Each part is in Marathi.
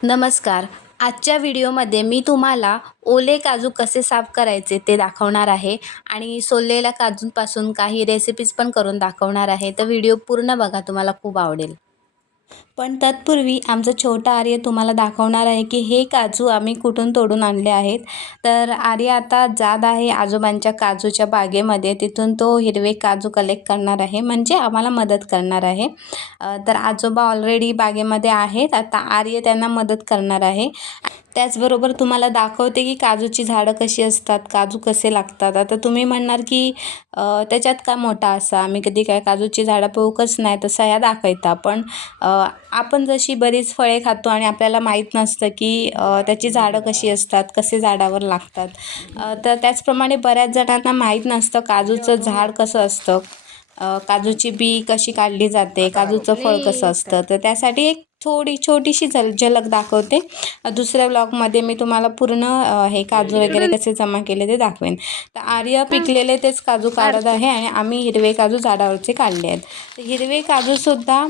नमस्कार. आजच्या व्हिडिओमध्ये मी तुम्हाला ओले काजू कसे साफ करायचे ते दाखवणार आहे आणि सोललेल्या काजूंपासून काही रेसिपीज पण करून दाखवणार आहे. तर व्हिडिओ पूर्ण बघा तुम्हाला खूप आवडेल. पण तत्पूर्वी आमचं छोटा आर्य तुम्हाला दाखवणार आहे की हे काजू आम्ही कुठून तोडून आणले आहेत. तर आर्य आता जात आहे आजोबांच्या काजूच्या बागेमध्ये. तिथून तो हिरवे काजू कलेक्ट करणार आहे. म्हणजे आम्हाला मदत करणार आहे. तर आजोबा ऑलरेडी बागेमध्ये आहेत. आता आर्य त्यांना मदत करणार आहे. त्याचबरोबर तुम्हाला दाखवते की काजूची झाडं कशी असतात काजू कसे लागतात. आता तुम्ही म्हणणार की त्याच्यात का मोठा असा? आम्ही कधी काय काजूची झाडं पोकच नाही तसा ह्या दाखवायचा पण आपण जशी बरीच फळे खातो आणि आपल्याला माहीत नसतं की त्याची झाडं कशी असतात कसे झाडावर लागतात. तर त्याचप्रमाणे बऱ्याच जणांना माहीत नसतं काजूचं झाड कसं असतं. काजूची बी कशी काढली जाते काजूचं फळ कसं असतं. तर त्यासाठी एक थोडी छोटीशी झल झलक दाखवते. अ, दुसऱ्या ब्लॉगमध्ये मी तुम्हाला पूर्ण हे काजू वगैरे कसे जमा केले ते दाखवेन. तर आर्य पिकलेले तेच काजू काढत आहे आणि आम्ही हिरवे काजू झाडावरचे काढले आहेत. तर हिरवे काजूसुद्धा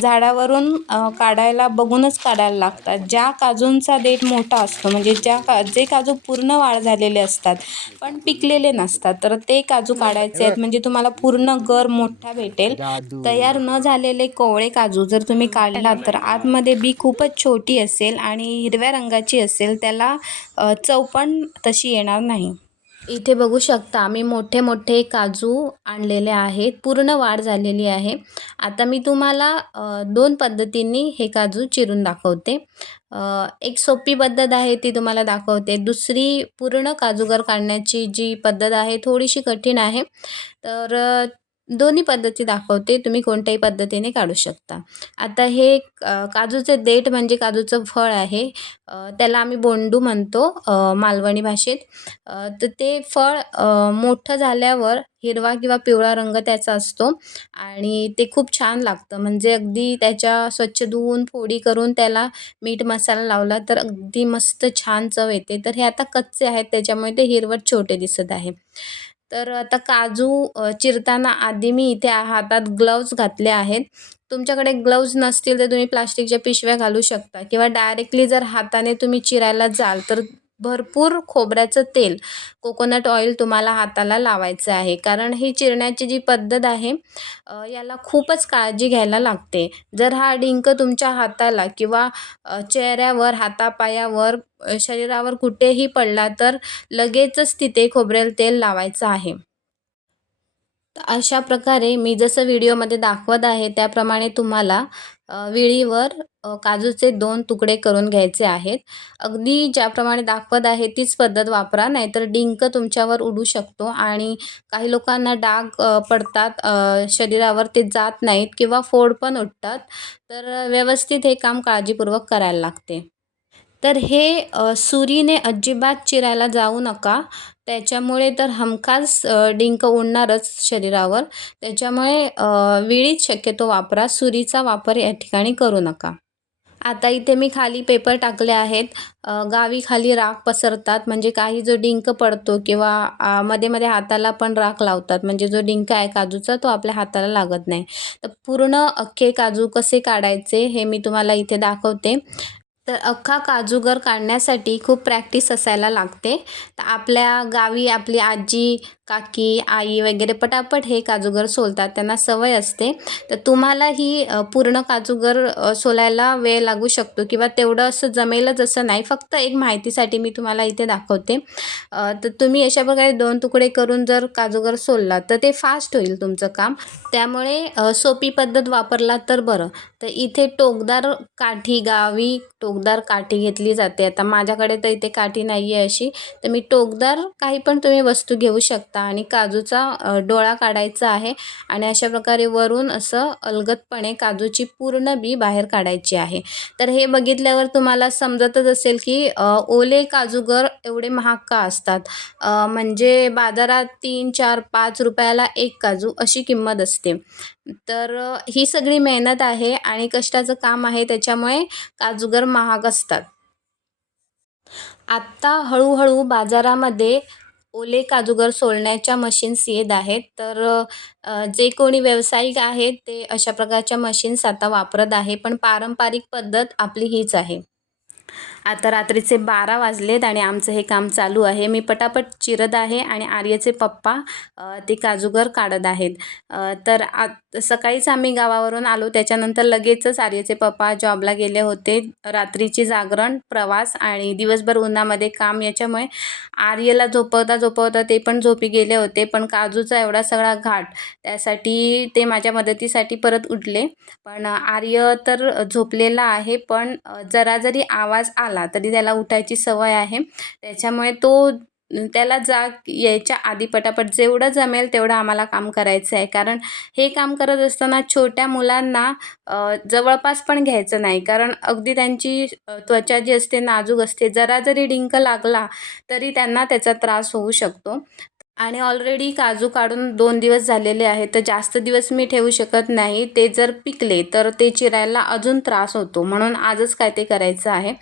झाडावरून काढायला बघूनच काढायला लागतात. ज्या काजूंचा देठ मोठा असतो म्हणजे ज्या का जे काजू पूर्ण वाढ झालेले असतात पण पिकलेले नसतात तर ते काजू काढायचे आहेत. म्हणजे तुम्हाला पूर्ण गर मोठा भेटेल. तयार न झालेले कोवळे काजू जर तुम्ही काढलात तर आतमध्ये बी खूपच छोटी असेल आणि हिरव्या रंगाची असेल त्याला चव पण तशी येणार नाही. इथे बघू शकता मी मोठे मोठे काजू आणलेले आहेत. पूर्ण वाढ झालेली आहे. आता मी तुम्हाला दोन पद्धतींनी हे काजू चिरून दाखवते. एक सोपी पद्धत आहे ती तुम्हाला दाखवते. दुसरी पूर्ण काजूगर काढण्याची जी पद्धत आहे थोडीशी कठीण आहे. तर दोन्ही पद्धती दाखवते. तुम्ही कोणत्याही पद्धतीने काढू शकता. आता हे काजूचे देठ म्हणजे काजूचं फळ आहे. त्याला आम्ही बोंडू म्हणतो मालवणी भाषेत. तर ते फळ मोठं झाल्यावर हिरवा किंवा पिवळा रंग त्याचा असतो आणि ते खूप छान लागतं. म्हणजे अगदी त्याच्या स्वच्छ धुवून फोडी करून त्याला मीठ मसाला लावला तर अगदी मस्त छान चव येते. तर हे आता कच्चे आहेत त्याच्यामुळे ते हिरवट छोटे दिसत आहे. तर आता काजू चिरताना आधी मी इथे हातात ग्लव्ज घातले आहेत. तुमच्याकडे ग्लव्ज नसतील तर तुम्ही प्लास्टिकच्या पिशव्या घालू शकता किंवा डायरेक्टली जर हाताने तुम्ही चिरायला जाल तर भरपूर खोबऱ्याचं तेल कोकोनट ऑइल तुम्हाला हाताला लावायचं आहे. कारण ही चिरण्याची जी पद्धत आहे याला खूपच काळजी घ्यायला लागते. जर हा डिंक तुमच्या हाताला किंवा चेहऱ्यावर हातापायावर शरीरावर कुठेही पडला तर लगेचच तिथे खोबरेल तेल लावायचं आहे. अशा प्रकारे मी जसं व्हिडिओमध्ये दाखवत आहे त्याप्रमाणे तुम्हाला विळीवर काजूचे दोन तुकडे करून घ्यायचे आहेत. अगदी ज्याप्रमाणे दाखवत आहे तीच पद्धत वापरा नाहीतर डिंक तुमच्यावर उडू शकतो आणि काही लोकांना डाग पडतात शरीरावर ते जात नाहीत किंवा फोड पण उठतात. तर व्यवस्थित हे काम काळजीपूर्वक करायला लागते. तर हे सुरीने अजिबात चिरायला जाऊ नका. त्याच्यामुळे तर हमखास डिंक उडणारच शरीरावर. त्याच्यामुळे विळीच शक्यतो वापरा. सुरीचा वापर या ठिकाणी करू नका. आता इथे मी खाली पेपर टाकले आहेत. गावी खाली राख पसरतात. म्हणजे काही जो डिंक पडतो किंवा मध्ये मध्ये हाताला पण राख लावतात. म्हणजे जो डिंक आहे काजूचा तो आपल्या हाताला लागत नाही. तर पूर्ण अख्खे काजू कसे काढायचे हे मी तुम्हाला इथे दाखवते. तर अख्खा काजूगर काढण्यासाठी खूप प्रॅक्टिस असायला लागते. तर आपल्या गावी आपली आजी काकी आई वगैरे पटापट हे काजूगर सोलतात त्यांना सवय असते. तर तुम्हाला ही पूर्ण काजूगर सोलायला वेळ लागू शकतो किंवा तेवढं असं जमेलच असं नाही. फक्त एक माहितीसाठी मी तुम्हाला इथे दाखवते. तर तुम्ही अशा प्रकारे दोन तुकडे करून जर काजूगर सोललात तर ते फास्ट होईल तुमचं काम. त्यामुळे सोपी पद्धत वापरलात तर बरं. तर इथे टोकदार काठी गावी टोकदार काठी घेतली जाते. आता माझ्याकडे तर इथे काठी नाही आहे अशी. तर मी टोकदार काही पण तुम्ही वस्तू घेऊ शकता. आणि काजूचा डोळा काढायचा आहे आणि अशा प्रकारे वरून असं अलगदपणे काजूची पूर्ण बी बाहेर काढायची आहे. तर हे बघितल्यावर तुम्हाला समजतच असेल की ओले काजूगर एवढे महाग का असतात? म्हणजे बाजारात तीन चार पाच रुपयाला एक काजू अशी किंमत असते. तर ही सगळी मेहनत आहे आणि कष्टाचं काम आहे त्याच्यामुळे काजूगर महाग असतात. आत्ता हळूहळू बाजारामध्ये ओले काजूगर सोलण्याच्या मशीन्स येत आहेत. तर जे कोणी व्यावसायिक आहेत ते अशा प्रकारच्या मशीन्स आता वापरत आहे. पण पारंपरिक पद्धत आपली हीच आहे. आता रात्रीचे बारा वाजलेत आणि आमचं हे काम चालू आहे. मी पटापट चिरत आहे आणि आर्यचे पप्पा ते काजूगर काढत आहेत. तर आ सकाळीच आम्ही गावावरून आलो. त्याच्यानंतर लगेचच आर्यचे पप्पा जॉबला गेले होते. रात्रीची जागरण प्रवास आणि दिवसभर उन्हामध्ये काम याच्यामुळे आर्यला झोपवता झोपवता ते पण झोपी गेले होते. पण काजूचा एवढा सगळा घाट त्यासाठी ते माझ्या मदतीसाठी परत उठले. पण आर्य तर झोपलेला आहे. पण जरा जरी आवाज आला तरी त्याला उठायची सवय आहे. त्याच्यामुळे तो त्याला जाग यायच्या आधी पटापट जेवढं जमेल तेवढं आम्हाला काम करायचं आहे. कारण हे काम करत असताना छोट्या मुलांना जवळपास पण घ्यायचं नाही. कारण अगदी त्यांची त्वचा जी असते नाजूक असते जरा जरी डिंक लागला तरी त्यांना त्याचा त्रास होऊ शकतो. आणि ऑलरेडी काजू काढून दोन दिवस झालेले आहेत तर जास्त दिवस मी ठेवू शकत नाही. ते जर पिकले तर ते चिरायला अजून त्रास होतो. म्हणून आजच काय ते करायचं आहे.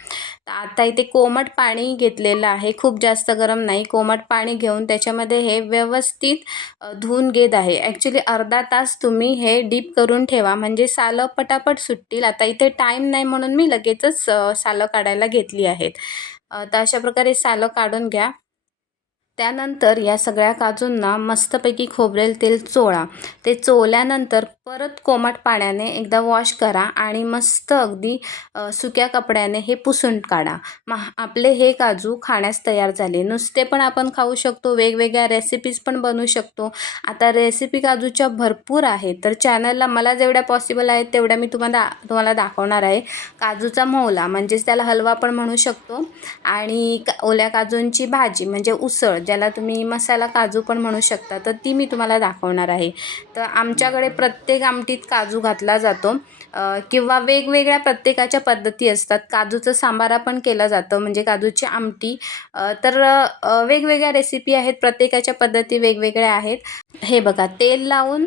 आता इथे कोमट पाणी घेतलेलं आहे. खूप जास्त गरम नाही. कोमट पाणी घेऊन त्याच्यामध्ये हे व्यवस्थित धुवून घेत आहे. ॲक्च्युली अर्धा तास तुम्ही हे डीप करून ठेवा. म्हणजे सालं पटापट सुटतील. आता इथे टाईम नाही म्हणून मी लगेचच सालं काढायला घेतली आहेत. तर अशा प्रकारे सालं काढून घ्या. त्यानंतर या सगळ्या काजूंना मस्तपैकी खोबरेल तेल चोळा. ते चोळल्यानंतर परत कोमट पाण्याने एकदा वॉश करा आणि मस्त अगदी सुक्या कपड्याने हे पुसून काढा. मग आपले हे काजू खाण्यास तयार झाले. नुसते पण आपण खाऊ शकतो वेगवेगळ्या रेसिपीज पण बनवू शकतो. आता रेसिपी काजूच्या भरपूर आहेत तर चॅनलला मला जेवढ्या पॉसिबल आहेत तेवढ्या मी तुम्हाला तुम्हाला दाखवणार आहे. काजूचा मोहला म्हणजेच त्याला हलवा पण म्हणू शकतो. आणि का ओल्या काजूंची भाजी म्हणजे उसळ ज्याला तुम्ही मसाला काजू पण म्हणू शकता तर ती मी तुम्हाला दाखवणार आहे. तर आमच्याकडे प्रत्येक आमटीत काजू घातला जातो. किंवा वेगवेगळ्या प्रत्येकाच्या पद्धती असतात. काजूचं सांबारा पण केलं जातं म्हणजे काजूची आमटी. तर वेगवेगळ्या रेसिपी आहेत. प्रत्येकाच्या पद्धती वेगवेगळ्या आहेत. हे बघा तेल लावून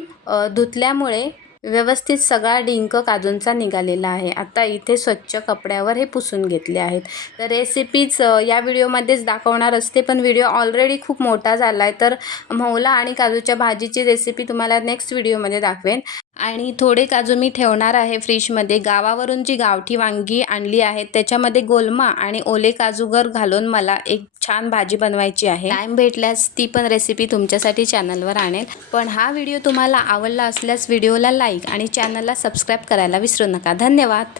धुतल्यामुळे व्यवस्थित सगळा डिंक काजूंचा निघालेला आहे. आता इथे स्वच्छ कपड्यावर हे पुसून घेतले आहेत. तर रेसिपीज या व्हिडिओमध्येच दाखवणार असते पण व्हिडिओ ऑलरेडी खूप मोठा झाला आहे तर मौला आणि काजूच्या भाजीची रेसिपी तुम्हाला नेक्स्ट व्हिडिओमध्ये दाखवेन. आणि थोडे काजू मी ठेवणार आहे फ्रीजमध्ये गावावरून जी गावठी वांगी आणली आहेत त्याच्यामध्ये गोलमा आणि ओले काजूगर घालून मला एक छान भाजी बनवायची आहे. टाईम भेटल्यास ती पण रेसिपी तुमच्यासाठी चॅनलवर आणेल. पण हा व्हिडिओ तुम्हाला आवडला असल्यास व्हिडिओला लाईक आणि चॅनलला सबस्क्राईब करायला विसरू नका. धन्यवाद.